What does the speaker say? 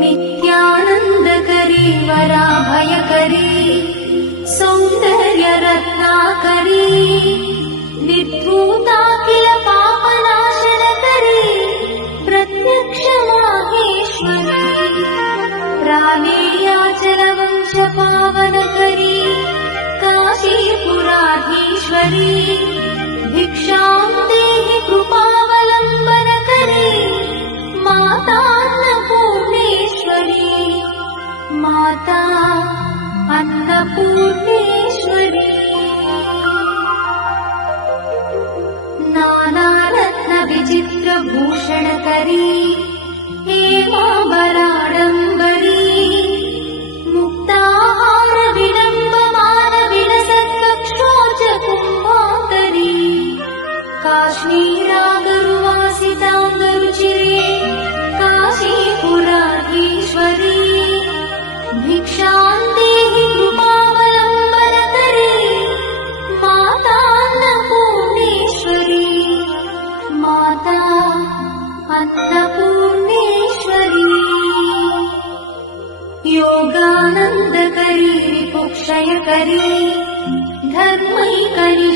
नित्यानन्दकरी वराभयकरी सौन्दर्यरत्नाकरी निर्धूताखिल पापनाशनकरी प्रत्यक्ष माहेश्वरी प्राणेयाचलवंश पावनकरी काशीपुराधीश्वरी भिक्षां देहि कृपावलम्बनकरी माता अन्नपूर्णेश्वरी माता अन्नपूर्णेश्वरी नानारत्न विचित्रभूषणकरी हेमाम्बराडम्बरी मुक्ताहार विडम्बमान विलसत्कक्षोज कुम्भाकरी काश्मीरागरुवासिताङ्गरुचिरे काशीपुराधीश्वरी भिक्षां देहि कृपावलम्बनकरी माता अन्नपूर्णेश्वरी माता अन्नपूर्णेश्वरी योगानन्दकरी रिपुक्षयकरी धर्मैकनिष्ठाकरी